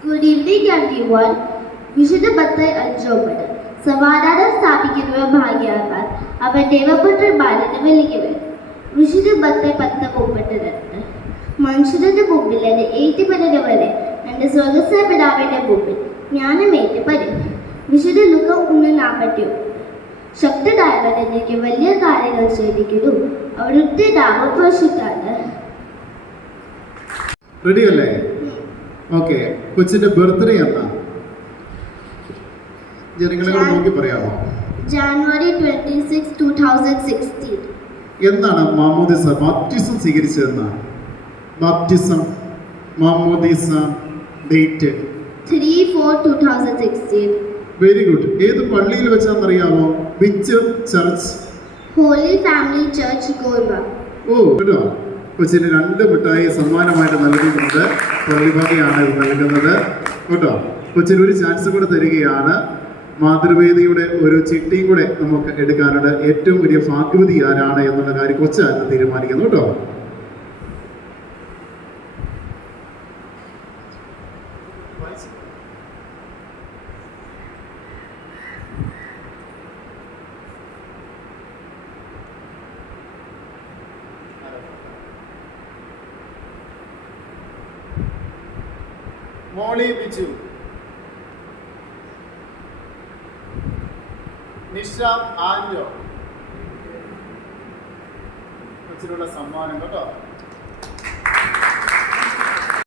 Good evening one വിശുദ്ധ പത്ത് അഞ്ചോമ്പത് സമാധാനം സ്ഥാപിക്കുന്നവർ ഭാഗ്യവാന്മാർ. അവർ ദൈവപുത്രന്മാരെന്ന് വിളിക്കുവർ വിശുദ്ധ പത്ത് പത്ത് മുപ്പത്തി രണ്ട് മനുഷ്യരുടെ മുമ്പിൽ അത് ഏറ്റുപറവരെ എന്റെ സ്വർഗസ്വ പിതാവിന്റെ മുമ്പിൽ ജ്ഞാനം ഏറ്റുപരും വിശുദ്ധ ലുഖം ഒന്ന് നാൽപ്പത്തി ശക്തനായവൻ എനിക്ക് വലിയ കാര്യങ്ങൾ ചെയ്തിരിക്കുന്നു അവിടുത്തെ നാമം പ്രസിദ്ധാണ് റെഡി അല്ലേ? ഓക്കെ കൊച്ചിന്റെ ബർത്ത്ഡേ എന്നാ? ജനങ്ങളെ കൂടെ നോക്കി പറയാമോ? January twenty six two thousand sixteen. എന്നാണ് മാമോദിസ ബാപ്റ്റിസം സ്വീകരിച്ചതെന്ന്? ബാപ്റ്റിസം മാമോദിസ date? Three four two thousand sixteen very good ഏത് പള്ളിയിൽ വെച്ചാണെന്നറിയാമോ? Which church. Holy family church Gorwa ഓ കേട്ടോ കൊച്ചിന് രണ്ട് മിഠായി സമ്മാനമായിട്ട് നൽകിയിട്ടുണ്ട്. ഇത് നൽകുന്നത്. കേട്ടോ? കൊച്ചിന് ഒരു ചാൻസ് കൂടെ തരികയാണ്. മാതൃവേദിയുടെ ഒരു ചിട്ടിയും കൂടെ നമുക്ക് എടുക്കാനുണ്ട്. ഏറ്റവും വലിയ ഭാഗ്യവതി ആരാണ് എന്നുള്ള കാര്യം കൊച്ചായിരുന്നു തീരുമാനിക്കുന്നു കേട്ടോ? മോളി ബിജു നിഷ ആൻഡോ കൊച്ചിനുള്ള സമ്മാനം കേട്ടോ.